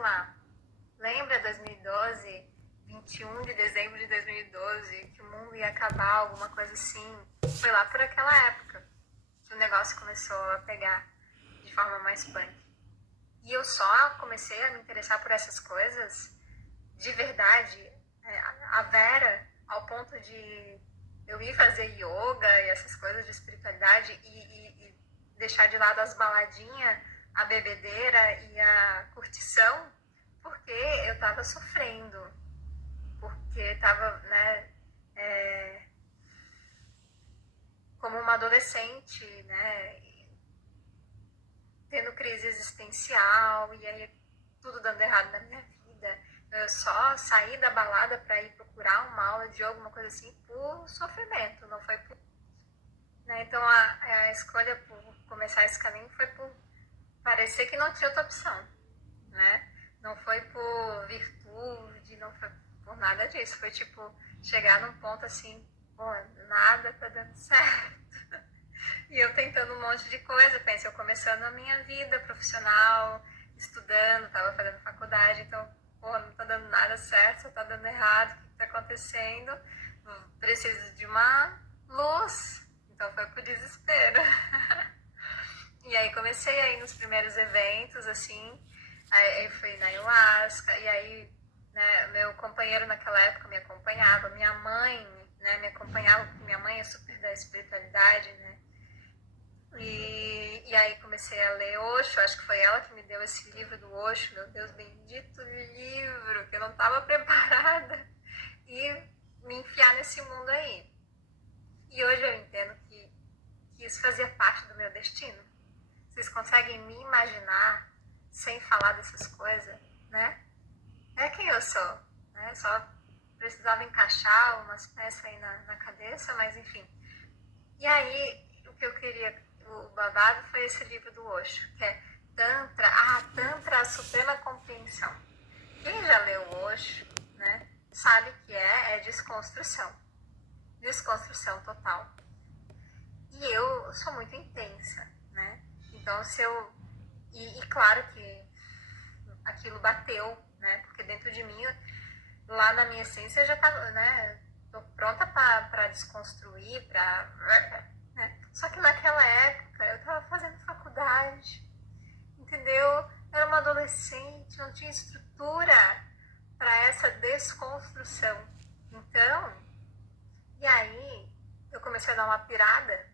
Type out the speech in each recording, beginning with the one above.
lá, lembra 2012, 21 de dezembro de 2012, que o mundo ia acabar, alguma coisa assim? Foi lá por aquela época que o negócio começou a pegar de forma mais punk. E eu só comecei a me interessar por essas coisas de verdade, a Vera, ao ponto de eu ir fazer yoga e essas coisas de espiritualidade e deixar de lado as baladinhas, a bebedeira e a curtição, porque eu tava sofrendo, porque tava, né, como uma adolescente, né, tendo crise existencial e aí tudo dando errado na minha vida. Eu só saí da balada para ir procurar uma aula de yoga, alguma coisa assim, por sofrimento, não foi por... Né? Então a escolha por começar esse caminho foi por parecer que não tinha outra opção, né? Não foi por virtude, não foi por nada disso. Foi tipo chegar num ponto assim, pô, nada tá dando certo. E eu tentando um monte de coisa, pensei, eu começando a minha vida profissional, estudando, tava fazendo faculdade, então, pô, não tá dando nada certo, só tá dando errado, o que tá acontecendo? Preciso de uma luz. Então foi pro desespero. E aí comecei a ir nos primeiros eventos, assim, aí fui na ayahuasca, e aí, né, meu companheiro naquela época me acompanhava, minha mãe, né, me acompanhava, porque minha mãe é super da espiritualidade, né, e aí comecei a ler Osho, acho que foi ela que me deu esse livro do Osho, meu Deus, bendito livro, que eu não estava preparada, e me enfiar nesse mundo aí. E hoje eu entendo que isso fazia parte do meu destino. Vocês conseguem me imaginar sem falar dessas coisas, né? É quem eu sou, né? Só precisava encaixar umas peças aí na cabeça, mas enfim. E aí, o que eu queria, o babado foi esse livro do Osho, que é Tantra, a Suprema Compreensão. Quem já leu Osho, né, sabe que é desconstrução. Desconstrução total. E eu sou muito intensa, né? Então, se eu... E claro que aquilo bateu, né? Porque dentro de mim, lá na minha essência, eu já tava, né? Tô pronta para desconstruir, né? Só que naquela época, eu tava fazendo faculdade, entendeu? Eu era uma adolescente, não tinha estrutura para essa desconstrução. Então, e aí, eu comecei a dar uma pirada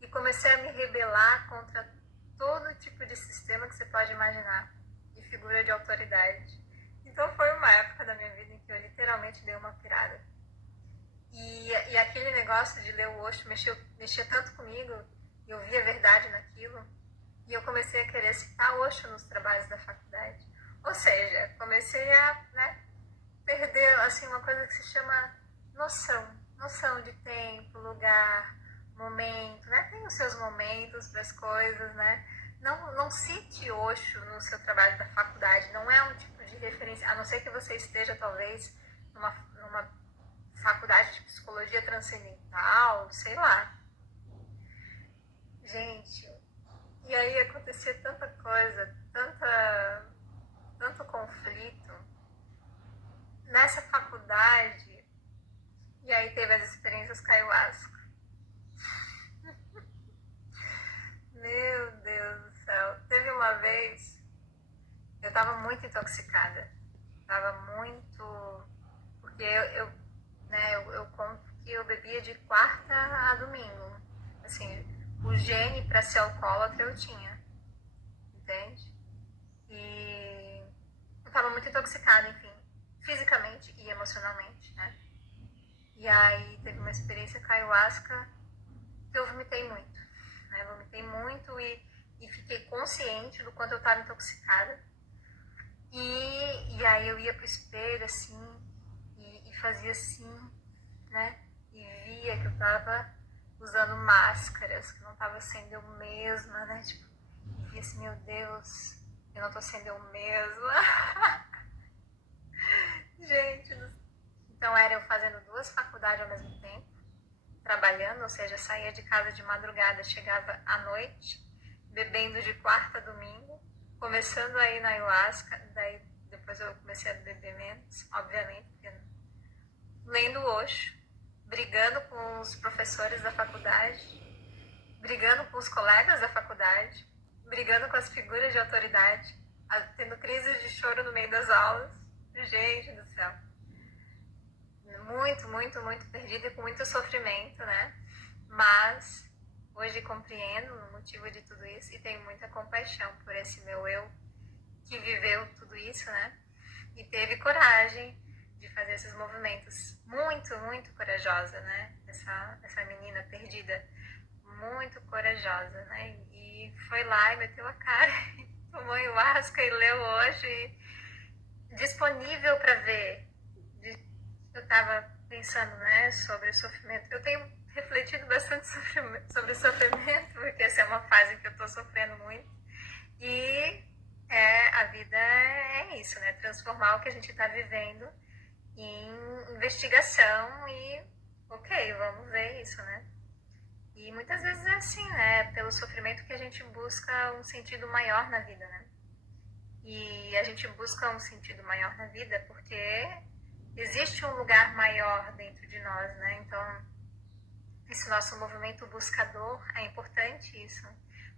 e comecei a me rebelar contra todo tipo de sistema que você pode imaginar e figura de autoridade. Então foi uma época da minha vida em que eu literalmente dei uma pirada. E aquele negócio de ler o Osho mexia tanto comigo, e eu via verdade naquilo, e eu comecei a querer citar Osho nos trabalhos da faculdade. Ou seja, comecei a, né, perder assim, uma coisa que se chama noção de tempo, lugar, momento, né? Tem os seus momentos para as coisas, né? Não cite Osho no seu trabalho da faculdade, não é um tipo de referência, a não ser que você esteja talvez numa faculdade de psicologia transcendental, sei lá. Gente, e aí acontecia tanta coisa, tanto conflito nessa faculdade, e aí teve as experiências com a ayahuasca. Meu Deus do céu. Teve uma vez, eu tava muito intoxicada. Tava muito... Porque eu conto que eu bebia de quarta a domingo. Assim, o gene pra ser alcoólatra eu tinha. Entende? E eu tava muito intoxicada, enfim. Fisicamente e emocionalmente, né? E aí teve uma experiência com a ayahuasca que eu vomitei muito. Né? Vomitei muito e fiquei consciente do quanto eu estava intoxicada. E aí eu ia pro espelho, assim, e fazia assim, né? E via que eu tava usando máscaras, que não tava sendo eu mesma, né? Tipo, e via assim, meu Deus, eu não tô sendo eu mesma. Gente, então era eu fazendo duas faculdades ao mesmo tempo, trabalhando, ou seja, saía de casa de madrugada, chegava à noite, bebendo de quarta a domingo, começando aí na ayahuasca, daí depois eu comecei a beber menos, obviamente, porque lendo Osho, brigando com os professores da faculdade, brigando com os colegas da faculdade, brigando com as figuras de autoridade, tendo crises de choro no meio das aulas. Gente do céu. Muito, muito, muito perdida e com muito sofrimento, né? Mas hoje compreendo o motivo de tudo isso e tenho muita compaixão por esse meu eu que viveu tudo isso, né? E teve coragem de fazer esses movimentos. Muito, muito corajosa, né? Essa menina perdida. Muito corajosa, né? E foi lá e meteu a cara, tomou ayahuasca e leu hoje. E disponível para ver. Eu estava pensando, né, sobre o sofrimento. Eu tenho refletido bastante sobre o sofrimento, porque essa é uma fase que eu estou sofrendo muito. E a vida é isso, né? Transformar o que a gente está vivendo em investigação e, ok, vamos ver isso, né? E muitas vezes é assim, né? Pelo sofrimento que a gente busca um sentido maior na vida, né? E a gente busca um sentido maior na vida porque existe um lugar maior dentro de nós, né? Então, esse nosso movimento buscador é importante isso,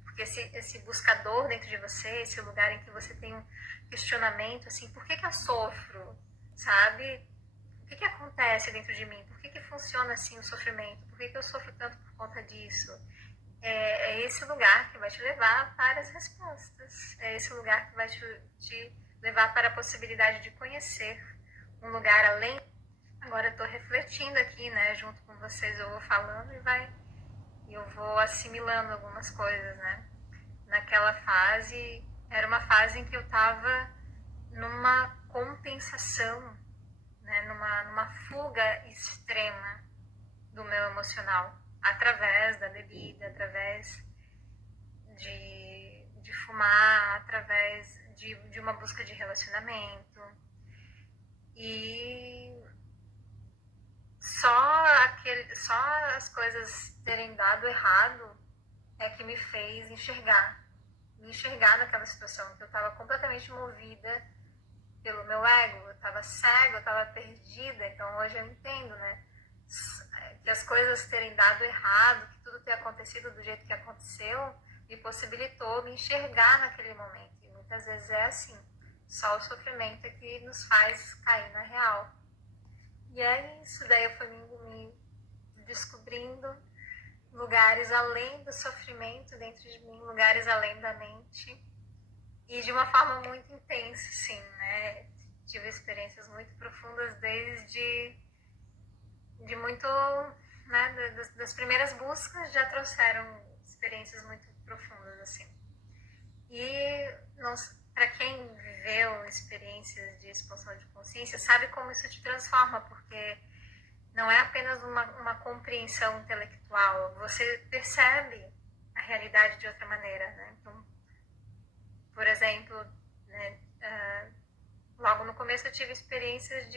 porque esse buscador dentro de você, esse lugar em que você tem um questionamento, assim, por que eu sofro, sabe? O que acontece dentro de mim? Por que funciona assim o sofrimento? Por que eu sofro tanto por conta disso? É esse lugar que vai te levar para as respostas. É esse lugar que vai te levar para a possibilidade de conhecer um lugar além. Agora eu tô refletindo aqui, né, junto com vocês, eu vou falando e eu vou assimilando algumas coisas, né. Naquela fase, era uma fase em que eu tava numa compensação, né, numa fuga extrema do meu emocional, através da bebida, através de fumar, através de uma busca de relacionamento. E só as coisas terem dado errado é que me fez me enxergar naquela situação, que eu estava completamente movida pelo meu ego, eu estava cega, eu estava perdida. Então hoje eu entendo, né, que as coisas terem dado errado, que tudo ter acontecido do jeito que aconteceu, me possibilitou me enxergar naquele momento. E muitas vezes é assim, só o sofrimento é que nos faz cair na real. E é isso, daí eu fui me descobrindo lugares além do sofrimento dentro de mim, lugares além da mente. E de uma forma muito intensa, sim, né? Tive experiências muito profundas desde de muito, né, das primeiras buscas já trouxeram experiências muito profundas, assim. E para quem viveu experiências de expansão de consciência, sabe como isso te transforma, porque não é apenas uma compreensão intelectual, você percebe a realidade de outra maneira, né? Então, por exemplo, né, logo no começo eu tive experiências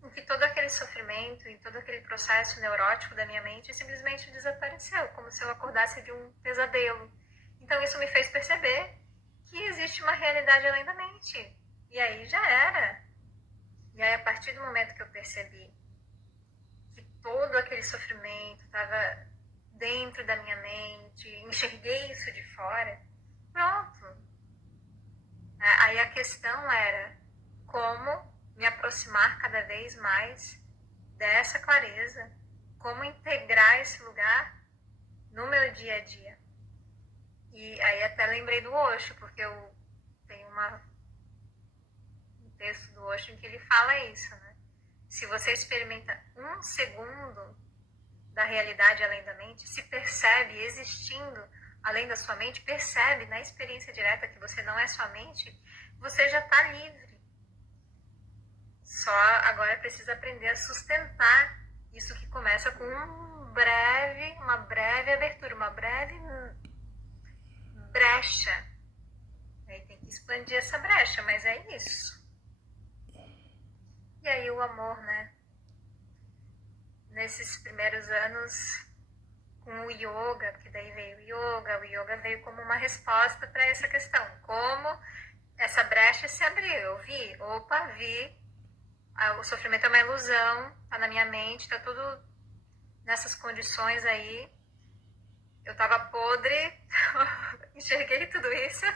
em que todo aquele sofrimento, em todo aquele processo neurótico da minha mente simplesmente desapareceu, como se eu acordasse de um pesadelo. Então isso me fez perceber que existe uma realidade além da mente. E aí já era. E aí a partir do momento que eu percebi que todo aquele sofrimento estava dentro da minha mente, enxerguei isso de fora, pronto. Aí a questão era como me aproximar cada vez mais dessa clareza, como integrar esse lugar no meu dia a dia. E aí até lembrei do Osho, porque eu tenho um texto do Osho em que ele fala isso, né? Se você experimenta um segundo da realidade além da mente, se percebe existindo além da sua mente, percebe na experiência direta que você não é sua mente, você já está livre. Só agora precisa aprender a sustentar isso que começa com uma breve abertura, uma breve brecha. Aí tem que expandir essa brecha, mas é isso. E aí o amor, né? Nesses primeiros anos, com o yoga, que daí veio o yoga veio como uma resposta para essa questão, como essa brecha se abriu, eu vi, o sofrimento é uma ilusão, tá na minha mente, tá tudo nessas condições aí, eu tava podre, enxerguei tudo isso,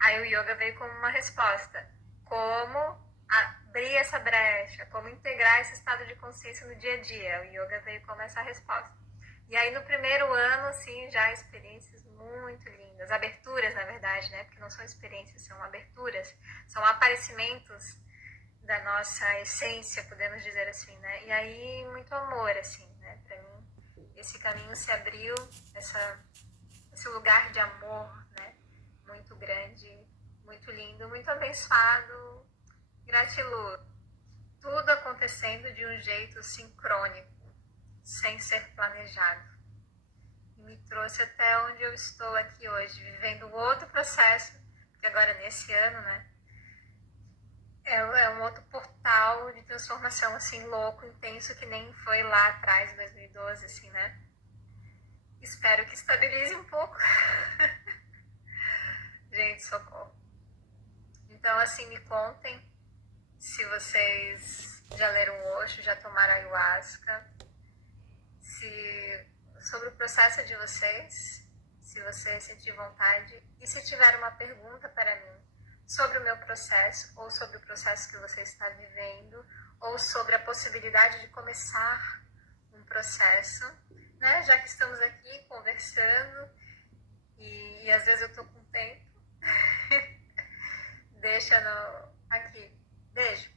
aí o yoga veio como uma resposta, como abrir essa brecha, como integrar esse estado de consciência no dia a dia, o yoga veio como essa resposta. E aí no primeiro ano, assim, já experiências muito lindas, aberturas na verdade, né, porque não são experiências, são aberturas, são aparecimentos da nossa essência, podemos dizer assim, né, e aí muito amor, assim, né, pra mim esse caminho se abriu, esse lugar de amor, né, muito grande, muito lindo, muito abençoado, gratiluz, tudo acontecendo de um jeito sincrônico, sem ser planejado. E me trouxe até onde eu estou aqui hoje, vivendo um outro processo, que agora nesse ano, né, é um outro portal de transformação, assim, louco, intenso, que nem foi lá atrás, em 2012, assim, né. Espero que estabilize um pouco. Gente, socorro. Então, assim, me contem se vocês já leram Osho, já tomaram ayahuasca, sobre o processo de vocês, se você sentir vontade, e se tiver uma pergunta para mim sobre o meu processo, ou sobre o processo que você está vivendo, ou sobre a possibilidade de começar um processo, né? Já que estamos aqui conversando, e às vezes eu estou com tempo, deixa aqui. Beijo!